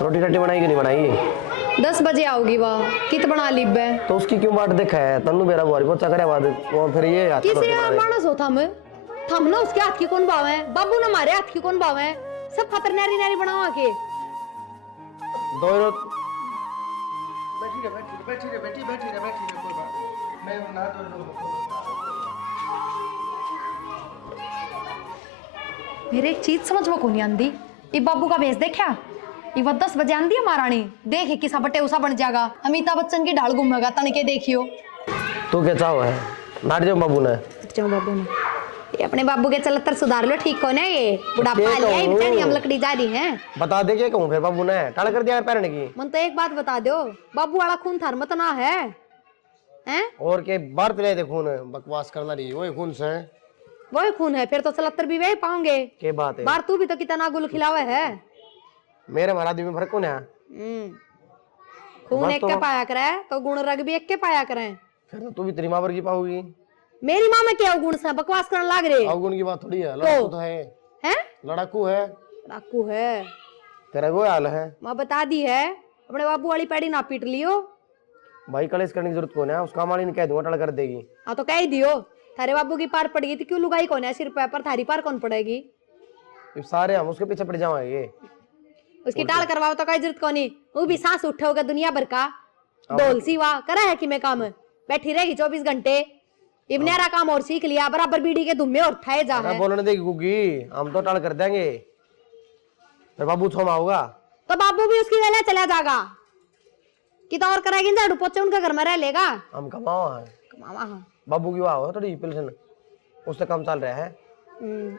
रोटी रट्टी बनाई कि नहीं बनाई? 10 बजे आओगी वह, कित बना लीब है तो उसकी क्यों बाट देखा है? तन्नू मेरा बुआरी पोचा करे बाद वो फिर ये हाथ किसी रोटी यार बनावे। मानस हो थम ना उसके हाथ की कौन बावे, बाबू ना मारे हाथ की कौन बावे, सब खतर नारी नारी बनावा के दो रो बैठी रहे कोई बात मैं ना तो मेरे एक चीज समझ में कोनी आंदी। ये बाबू का भेस देखा, ये 10 बजे आंदी है महारानी, देखे किसा बटे उसा बन जाएगा, अमिताभ बच्चन की ढाल घूमेगा तनके देखियो। तू क्या चाहो है? नाट जाओ बाबू ने। जाओ बाबू ने, ये अपने बाबू के चलतर सुधार लो, ठीक हो ना? ये बुढ़ापा आ लिया, ये बेचारी हम लकड़ी जा रही है। बता दे क्या कहूँ फिर बाबू ने टाल कर दिया पैरने की। मन तो एक बात बता दो, बाबू वाला खून थार मत ना है हैं? और के बार पिलाए थे खून, बकवास करना रही वही खून से वही खून है, फिर तो 77 भी वही पाओगे। के बात है? बार तू भी तो कितना गुल खिलावे है। मेरे महाराज में फर्क कौन है? खून एक के पाया करे तो गुण रग भी एक के पाया करे। फिर तो तू भी तेरी माँ वर्गी पाओगी। मेरी माँ में क्या गुण से बकवास करने लाग रहे? अवगुण की बात थोड़ी है, लड़ाकू तो है। हैं? लड़ाकू है, लड़ाकू है, तेरा वो हाल है। माँ बता दी है, अपने बाबू वाली पैड़ी ना पीट लियो भाई। कलेश करने की जरूरत कौन है? उसका माली ने कह दूंगा टल कर देगी। हाँ तो कह ही दियो, थारे बाबू की पार पड़ेगी तो क्यों लुगाई कौन है सिर पे, पर थारी पार कौन पड़ेगी? सारे हम उसके पीछे पड़ जाएंगे। उसकी टाल करवाओ तो कोई जरूरत कोनी, वो भी सांस उठे होगा दुनिया भर का डोल सी वाह करा है कि मैं काम बैठी रहेगी 24 घंटे। इब्नेरा काम और सीख लिया, बराबर बीड़ी के धुम्मे और ठाए जा है। बोलने देगी गुग्गी, हम तो टाल कर देंगे। फिर बाबू छोमा होगा तो बाबू भी उसकी गले चला जाएगा कि तो और करेगी, झाड़ू पोछे उनके घर में रह लेगा। हम कमाओ है, कमावा हाँ। बाबू की वाह थोड़ी पेंशन उससे कम चल रहा है।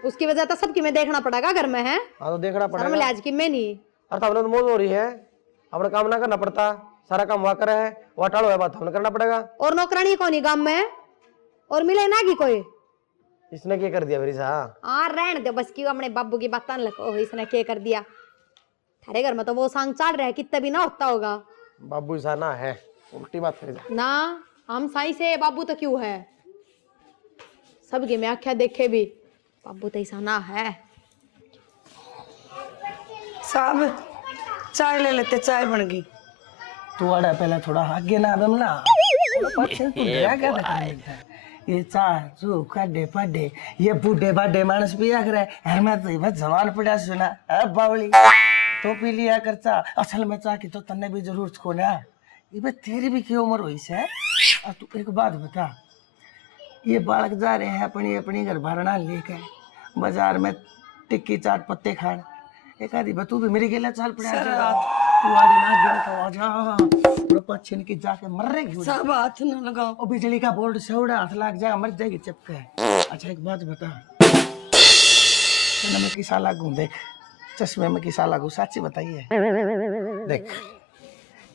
उसकी वजह तो सबकी में देखना पड़ेगा घर में है। हाँ तो देखना पड़ेगा। शर्म लिहाज की में नहीं। और तब तो मौज हो रही है, अपना काम ना करना पड़ता, सारा काम वहाँ करे है, वहाँ टालो है, बात हमने करना पड़ेगा। और नौकरानी कौन ही गांव में और मिले ना की कोई? इसने क्या कर दिया मेरी सा? हाँ रहने दो बस, क्यों अपने बाबू की बात लको, इसने क्या कर दिया? थारे घर में तो वो सांग चल रहा है, कितना भी ना होता होगा। बाबू ऐसा ना है, उल्टी बात कर ना हम साई से बाबू तो क्यों है, सबके में आख्या देखे भी बाबू तो ऐसा ना है। साहब चाय ले लेते, चाय बन गई। तू आड़ा पहले थोड़ा आगे ना बमला पछन तू क्या क्या देखा ये चाय जो काडे पाडे ये बूढ़े बाडे मानस पिया करे है। मैं तो बस जवान पड़ा सुना अब बावली तो पी लिया कर चा। असल में चा की तो तन्ने भी जरूरत को ना, ये बस तेरी भी क्या उम्र हुई से? और तू एक बात बता, ये बालक जा रहे हैं अपनी अपनी घर भरना लेकर बाजार में टिक्की चाट पत्ते खान, एक आधी बतू भी मेरी गेला चाल पड़ा तू आगे ना गिन तो आ जा पछिन की जाके मर रहेगी। सब हाथ न लगाओ, और बिजली का बोर्ड से उड़ा हाथ लग जाएगा मर जाएगी चपके। अच्छा एक बात बता, मैं किसा लागू देख, चश्मे में किसा लागू, साची बताइए। देख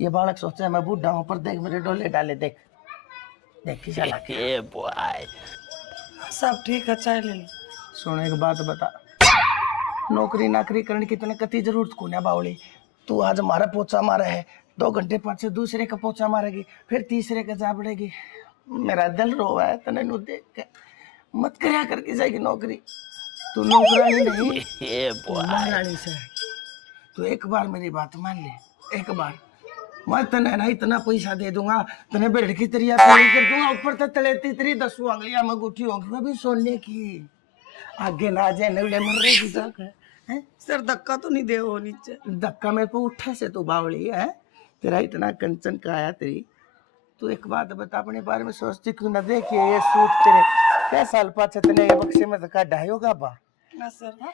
ये बालक सोचा है मैं बूढ़ा हूँ, पर देख मेरे डोले डाले, देख देख किसा लागू। सब ठीक है, चाय ले लो। सुन एक बात बता, नौकरी नाकरी करने की तने कती जरूरत को ना बावली। तू आज हमारा पोछा मारा है, 2 घंटे पाछे दूसरे का पोछा मारेगी, फिर तीसरे का जा पड़ेगी। मेरा दिल रोवा है तने नु देख के, मत करया करके जाएगी नौकरी। तू नौकरानी नहीं तू महारानी से। तू एक बार मेरी बात मान ले, एक बार मैं तने ना इतना पैसा दे दूंगा, तने बेड़ की तरिया पूरी कर दूंगा, ऊपर तक तले तेरी 10 उंगलियां में गुठी होगी वो भी सोने की। आगे ना जाए नवले मर रहेगी जाकर हैं। सर धक्का तो नहीं दे वो नीचे? धक्का मेरे को उठे से तू बावली है, तेरा इतना कंचन का आया तेरी। तू एक बात बता, अपने बारे में सोचती क्यों ना? देखिए ये सूट तेरे क्या साल पाछे तने ये बक्से में धक्का ढायोगा बा ना सर है?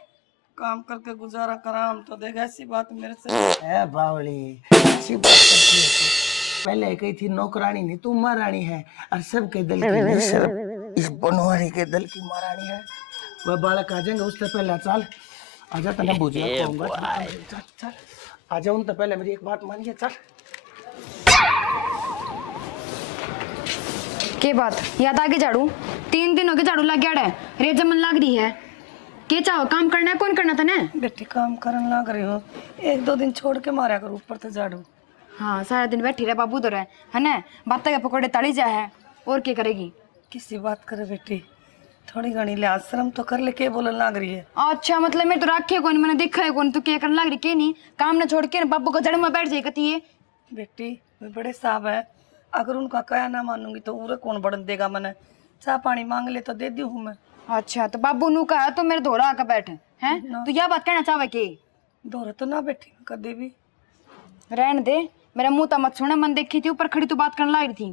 काम करके गुजारा करा हम तो देगा, ऐसी बात मेरे से है बावली, ऐसी बात करती है तू। पहले कही थी नौकरानी नहीं तू महारानी है, और सबके दल की नहीं सिर्फ इस बनवारी के दल की महारानी है। वह बालक आ जाएंगे उससे पहले चल आजा, तने बुझिया कहूंगा। चल चल आ जाऊं तो पहले मेरी एक बात मानिए, चल। के बात याद आगे झाड़ू 3 दिन हो गए झाड़ू लग गया है, रेत जमन लग रही है। के चाहो काम करना है, कौन करना था ने? बेटी काम करन लग रही हो, 1-2 दिन छोड़ के मारा करो ऊपर तो झाड़ू। हाँ सारा दिन बैठी रहे बाबू तो रहे है ना, बात के पकौड़े तली जा है और क्या करेगी? किसी बात करे बेटी, थोड़ी घनी लिहाज शर्म तो कर ले, के बोलने लग रही है। अच्छा मतलब मैं तो रखे कौन, मैंने देखा है कौन, तो क्या करने लग रही के नहीं, काम ना छोड़ के बाबू को जड़ में बैठ जाए कती है। बेटी वे बड़े साहब है, अगर उनका कया ना मानूंगी तो उरे कौन बढ़न देगा। मैंने चाह पानी मांग ले तो दे दी हूँ मैं। अच्छा तो बाबू नु कहा तो मेरे धोरा आकर बैठे हैं, तो यह बात कहना चाहे के दौरे तो ना बैठी कदे भी। रहने दे, मेरा मुंह तो मत सुना, मन देखी थी ऊपर खड़ी तो बात करने लग रही थी।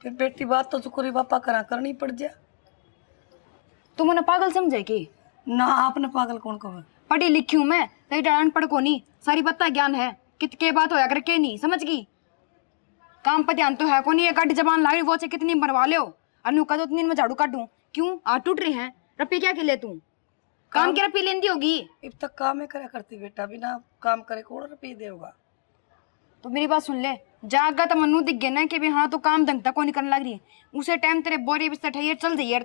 फिर बेटी बात तो चुकोरी बापा करा करनी पड़ जा। तुम उन्हें पागल समझे की? ना आपने पागल कौन कहा? पढ़ी लिखी हूँ मैं, तेरी अनपढ़ को नहीं, सारी बत्ता ज्ञान है, कित के बात होया कर के नहीं समझ गई। काम पर ध्यान तो है को नहीं, ये गाड़ी जबान ला रही वो से कितनी बनवा ले अनु का, तो उतनी में झाड़ू काटूं क्यों? आ टूट रही है रपी क्या के ले तू काम के रपी लेंदी होगी। अब तक काम ही करा करती बेटा, बिना काम करे कौन रुपये देगा। तो मेरी बात सुन ले, जागा तो मनु दिख गया ना कि भी हाँ तो काम ढंग तक को नहीं करने लग रही, उसे टाइम तेरे बोरे बिस्तर ठहिए चल जाइए यार।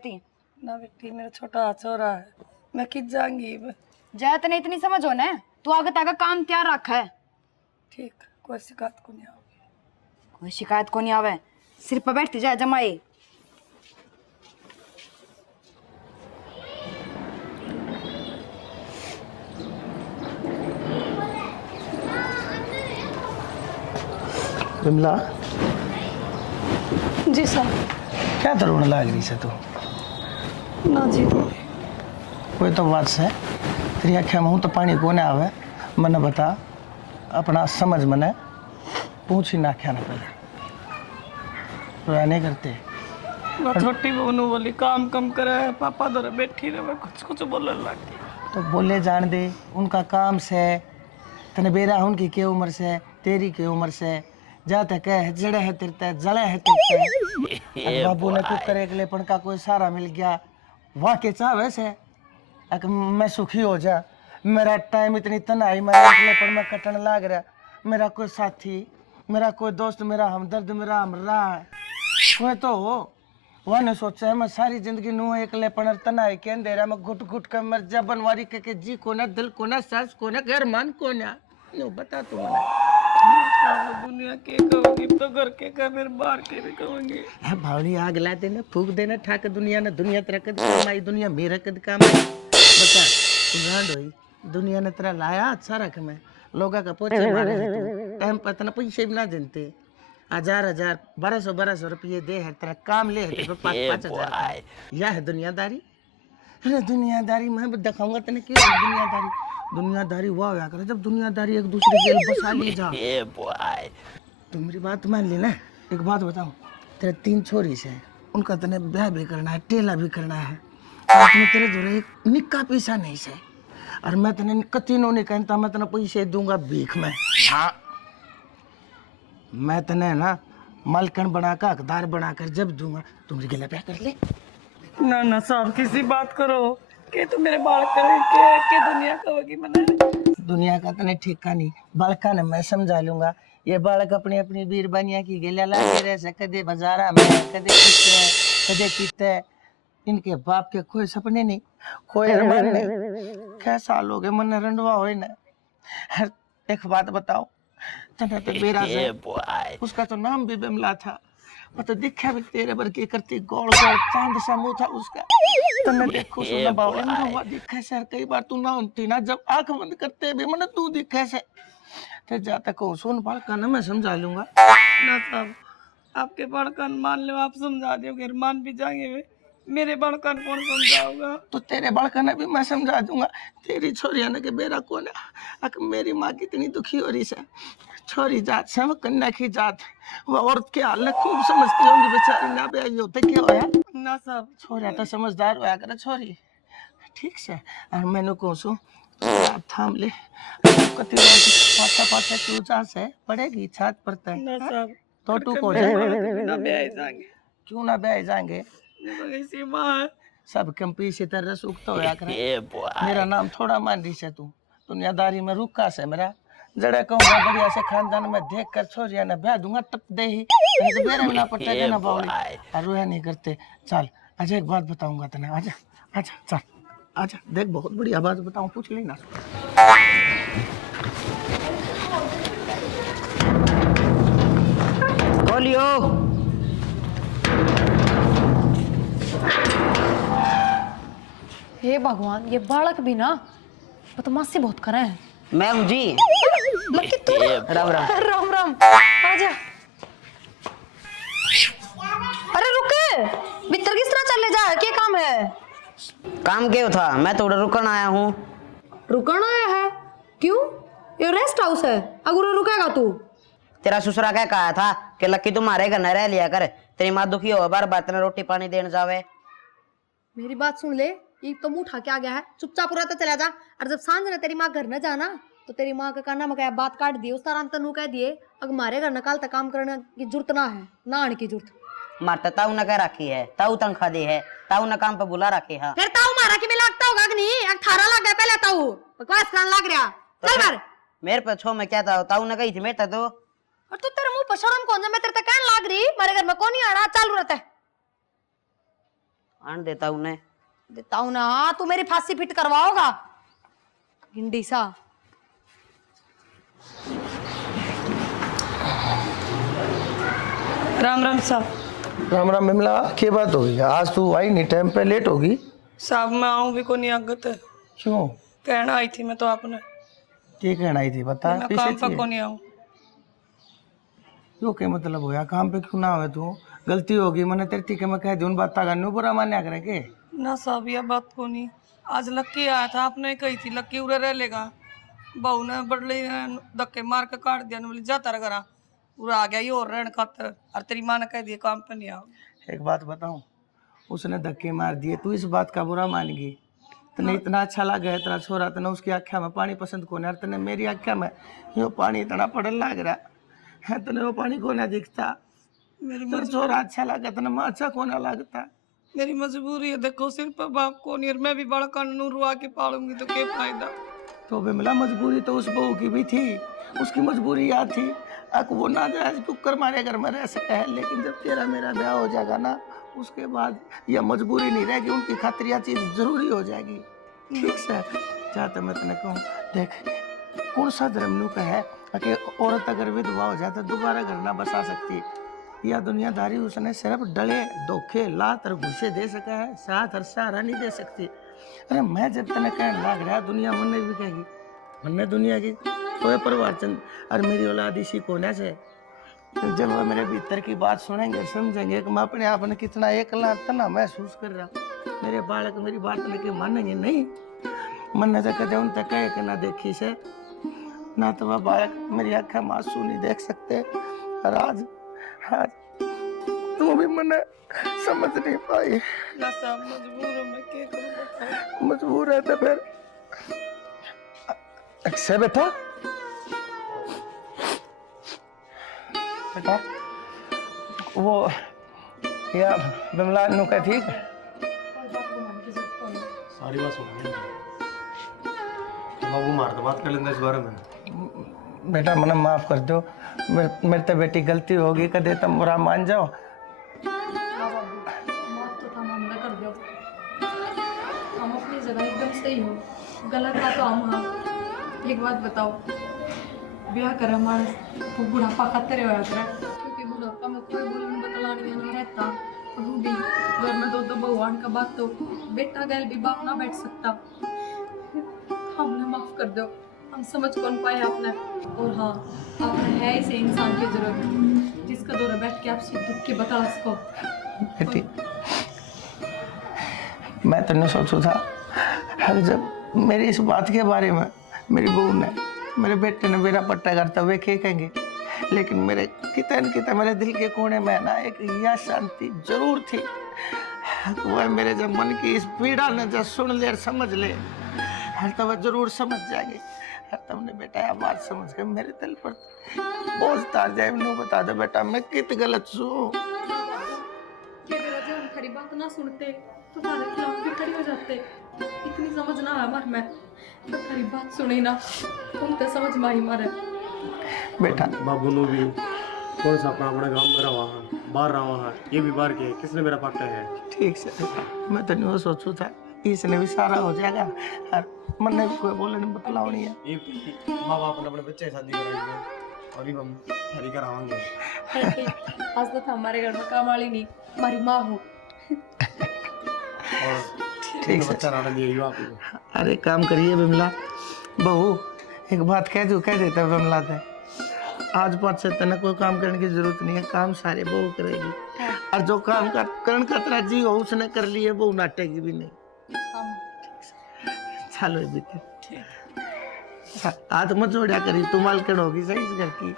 ना बेटी मेरा छोटा छोरा है, मैं किस जाऊंगी। जाए तो नहीं इतनी समझ हो ना, तू आगे तक काम तैयार रखा है। ठीक, कोई शिकायत को नहीं आवे। कोई शिकायत को नहीं आवे, सिर पर बैठती जाए जमाए। विमला जी साहब। क्या तरुण लाग रही से तू? ना जी कोई तो बात से तेरी आख्या में हूँ तो पानी को ना आवे, मने बता अपना समझ मने पूछ ही ना आख्या ना पहले रोया नहीं करते। वो छोटी बहनों वाली काम कम करे है, पापा दर बैठी रहे कुछ कुछ बोलने लगी। तो बोले जान दे, उनका काम से तने बेरा उनकी के उम्र से तेरी के उम्र से जाते कह जड़े है तिरते जले है तिरते। बाबू ने कुछ करे अगलेपन का कोई सहारा मिल गया वाह के चाह वैसे मैं सुखी हो जा। मेरा टाइम इतनी तनाई मेरा अगलेपन में कटन लाग रहा, मेरा कोई साथी मेरा कोई दोस्त मेरा हमदर्द मेरा हमरा कोई तो हो। वह ने सोचा है मैं सारी जिंदगी नू अकेलेपन तनाई के अंधेरा में घुट घुट कर मर जा बनवारी के जी को ना दिल को ना सांस को ना घर मान को ना बता तू मैंने दुनिया के कहूंगी तो घर के कह फिर बाहर के भी कहूंगी। भावनी आग ला देना फूक देना ठाक दुनिया ने दुनिया तेरा कद कमाई दुनिया मेरा कद कमाई बता तू गांड होई दुनिया ने तेरा लाया अच्छा रख मैं लोगा का पोचे मारे है टाइम पता ना पैसे भी ना देते 1000 1200 रुपये दे है तेरा काम ले है 5,000 यह है दुनियादारी। अरे दुनियादारी मैं दिखाऊंगा तेने क्यों दुनियादारी वाह होया करे जब दुनियादारी एक दूसरे के बसा ले जा। तो मेरी बात मान ली ना। एक बात बताऊं, तेरे 3 छोरी से उनका तने ब्याह भी करना है टेला भी करना है और तुम्हें तेरे जोरे एक निक्का पैसा नहीं से और मैं तने कतीनों नहीं कहता मैं तने पैसे दूंगा भीख में। हाँ मैं तने ना मालकन बनाकर हकदार बनाकर जब दूंगा तुम मेरे गिला ब्याह कर ले। ना साहब किसी बात करो के तो मेरे बाल करे के दुनिया कहोगी मैंने। दुनिया का तने ठेका नहीं बालका ने मैं समझा लूंगा। ये बालक अपनी अपनी बीरबानिया की गेला लागे रहे से कदे बाजारा में कदे किते इनके बाप के कोई सपने नहीं कोई अरमान नहीं। कैसा लोग है मन रंडवा हो ना। एक बात बताओ तने तो बेरा से उसका तो नाम भी बिमला था वो तो दिखा भी तेरे बर के करती गोल गोल चांद सा मुंह था उसका। तने देखो सुना बावले में हुआ दिखा सर कई बार तू ना होती ना जब आंख बंद करते भी मन तू दिखा से तो जाता को सुन बाल का ना मैं समझा लूंगा। ना साहब आपके बड़कन मान लो आप समझा दोगे मान भी जाएंगे वे मेरे बड़कन कौन समझाऊंगा। तो तेरे बड़कन भी मैं समझा दूंगा। तेरी छोरिया ने के बेरा कौन है मेरी माँ कितनी दुखी हो रही है। छोरी जात से कन्या की जात वो औरत के हाल खूब समझती होंगी बेचारी ना भी आई होते क्या होया ना साहब छोरिया तो समझदार होया करे छोरी ठीक से और मैंने कहो सु थाम ले कति पाछा क्यों जा से पड़ेगी छात पर तय ना साहब तो तू को जाए ना ब्याह जाएंगे क्यों ना ब्याह जाएंगे ऐसी माँ है सब कंपी से तरह सूखता होया करे। मेरा नाम थोड़ा मान रही से तू दुनियादारी में रुका से मेरा जड़े कहूँगा बढ़िया से खानदान में देख कर छोरिया ने ब्याह दूंगा टप दे ही तो बेरे में ना पड़ता देना बावली और रोया नहीं करते। चल आज एक बात बताऊंगा तने आजा आजा चल आजा देख बहुत बढ़िया बात बताऊं पूछ लेना। बोलियो हे भगवान, ये बालक भी ना बदमाशी बहुत करे हैं। मैं हूँ जी। लकी तू? राम राम। राम राम, आजा। अरे रुक, भीतर किस तरह चले जा, क्या काम है? काम क्यों था, मैं तो उधर रुकन आया हूँ। रुकना आया है? क्यों? ये रेस्ट हाउस है, अगर रुकेगा तू? तेरा ससुरा क्या कहा था कि लक्की तुम्हारे घर न रह लिया कर, तेरी माँ दुखी हो बार बार तेने रोटी पानी देने जावे। मेरी बात सुन ले, ये तो मुंह उठा के आ गया है, चुपचाप रहता चला जा। और जब सांझ ने तेरी माँ घर न जाना तो तेरी माँ का काना मकाया बात काट दी, उस तरह तनु कह दिए अगर हमारे घर नकाल तक काम करने की जरूरत ना है, ना आने की जरूरत। मारता ताऊ न कह रखी है, ताऊ तनख्वाह दी है, ताऊ न काम पे बुला रखी है। फिर ताऊ मारा कि मैं लगता होगा कि नहीं, 18 लग गया पहले ताऊ, बकवास करने लग रहा। चल मार। मेरे पे छो मैं क्या था, ताऊ ने कही थी मेरे तो। और तू तेरे मुंह पर शर्म कौन सा, मैं तेरे तक कहने लग रही मेरे घर में कौन नहीं आना, चालू रहता है। आन देता हूँ ने देता हूँ ना, तू मेरी फांसी फिट करवाओगा गिंडी सा। राम राम साहब। राम राम बिमला, क्या बात होगी? आज तू आई नहीं, टाइम पे लेट होगी। साहब मैं आऊँ भी को नहीं आगत है। क्यों? कहना आई थी मैं तो आपने, क्या कहना आई थी बता। मैं काम पर को नहीं आऊँ। यो क्या मतलब होया, काम पे क्यों ना आवे तू? गलती होगी मैंने तेरी के मैं कह दी उन बात का बुरा मान्या करे के ना साहब यह बात को नहीं। आज लक्की आया था, आपने कही थी लक्की उरे रह लेगा, बहू ने बड़ले धक्के मार के काट दिया, बोले जाता रह करा पूरा आ गया ये और रहने खातर, और तेरी माँ ने कह दिया काम पे नहीं आओ। एक बात बताऊं, उसने धक्के मार दिए, तू इस बात का बुरा मान गई? तने इतना अच्छा लगा है तेरा छोरा, तने उसकी आख्या में पानी पसंद को नहीं, तने मेरी आख्या में यो पानी इतना पड़न लग रहा है, तने वो पानी को ना दिखता। तेरा छोरा अच्छा लगा, तने माँ अच्छा को ना लगता। मेरी मजबूरी है, देखो सिर पर बाप को नहीं, और मैं भी बड़ा कानून रुआ के पालूंगी तो क्या फायदा। तो बिमला मजबूरी तो उस बहू की भी थी, उसकी मजबूरी याद थी। अक वो ना जायज कुकर मारे घर में रह सका है, लेकिन जब तेरा मेरा ब्याह हो जाएगा ना, उसके बाद यह मजबूरी नहीं रहेगी, उनकी खातिर यह चीज जरूरी हो जाएगी। ठीक से चाहते मैं तेने कहूँ, देख कौन सा धर्म नु का है कि औरत अगर विधवा हो जाए तो दोबारा घर ना बसा सकती। यह दुनियादारी उसने सिर्फ डले धोखे लात और घुसे दे सका है, साथ और सहारा नहीं दे सकती। अरे मैं जब तेने कहने लग रहा दुनिया मन भी कहेगी, मन दुनिया की तो परिवार चंद और मेरी औलाद इसी कोने से। जब वो मेरे भीतर की बात सुनेंगे समझेंगे कि मैं अपने आप में कितना अकेला तना महसूस कर रहा, मेरे बालक मेरी बात लेके मानेंगे नहीं। मन ने कदे उन तक कहे कि ना देखी से ना तो वह बालक मेरी आँखें मासूम नहीं देख सकते। और आज आज तू भी मन समझ नहीं पाई। ना साहब मजबूर हूँ मैं, क्या करूँ बताओ। मजबूर है तो फिर से बेटा बेटा वो या बिमला नु का ठीक सारी बात सुन बाबू मार तो बात कर लेंगे इस बारे में। बेटा मना माफ कर दो, मेरे तो बेटी गलती होगी, कदे तुम बुरा मान जाओ। माफ तो हम ना कर दो, हम अपनी जगह एकदम सही हो, गलत था तो हम। हाँ एक बात बताओ, ब्याह कर हमारा बुढ़ापा खातिर हो जाता है, क्योंकि बुढ़ापा में कोई बोलने बतलाने ना रहता, बहू भी घर में दो भगवान का बात तो बेटा गैल भी बाप ना बैठ सकता। हमने माफ कर दो, हम समझ कौन पाए आपने। और हाँ आपने है ऐसे इंसान की जरूरत जिसका दौरा बैठ के आपसे दुख के बता सको। बेटी मैं तो नहीं सोचू था, हर जब मेरी इस बात के बारे में मेरी बहू ने मेरे बेटे ने मेरा पट्टा करता हुए कहेंगे, लेकिन मेरे कितने मेरे दिल के कोने में ना एक यह शांति जरूर थी। वह मेरे जब मन की इस पीड़ा ने जब सुन ले और समझ ले, हर तब जरूर समझ जाएगी। हर तुमने बेटा यह बात समझ के मेरे दिल पर बोझ तार जाए। मैं बता दो बेटा मैं कित गलत हूँ। हम खरी बात ना सुनते तो तुम्हारे खिलाफ भी खड़ी हो जाते, इतनी समझ ना है हमारे में, तो खरी बात सुनी ना तुम तो समझ माही मारे। बेटा बाबू नो भी कौन सा अपना अपने गांव में रहा है, बाहर रहा है, ये भी बाहर के किसने मेरा पट्टा है। ठीक से मैं तो नहीं सोचू था इसने भी सारा हो जाएगा, और मन ने भी कोई बोलने नहीं बतलाओ नहीं है। ये माँ बाप ने अपने बच्चे की शादी कराई और हम हरी करावांगे। आज तो हमारे घर में काम वाली नहीं, हमारी माँ हो। और ठीक तो बच्चा राड़ा दिया आप ही। अरे काम करिए बिमला बहू, एक बात कह देता है बिमला से, आज पाँच से तना कोई काम करने की जरूरत नहीं है, काम सारे बहू करेगी। और जो काम करण खतरा जी हो उसने कर लिए, बहू नाटेगी भी नहीं। चलो बेटे हाथ मत जोड़ा करी, तू मालकन होगी सही इस घर की।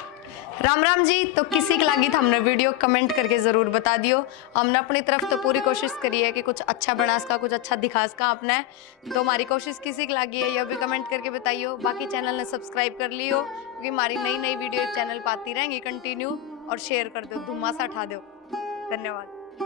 राम राम जी। तो किसी की लगी था हमने वीडियो कमेंट करके जरूर बता दियो। हमने अपनी तरफ तो पूरी कोशिश करी है कि कुछ अच्छा बना इसका, कुछ अच्छा दिखा इसका आपने। तो हमारी कोशिश किसी की लगी है यह भी कमेंट करके बताइयो। बाकी चैनल ने सब्सक्राइब कर लियो क्योंकि हमारी नई नई वीडियो चैनल पाती रहेंगी कंटिन्यू। और शेयर कर दो, धुम्मासा उठा दो। धन्यवाद।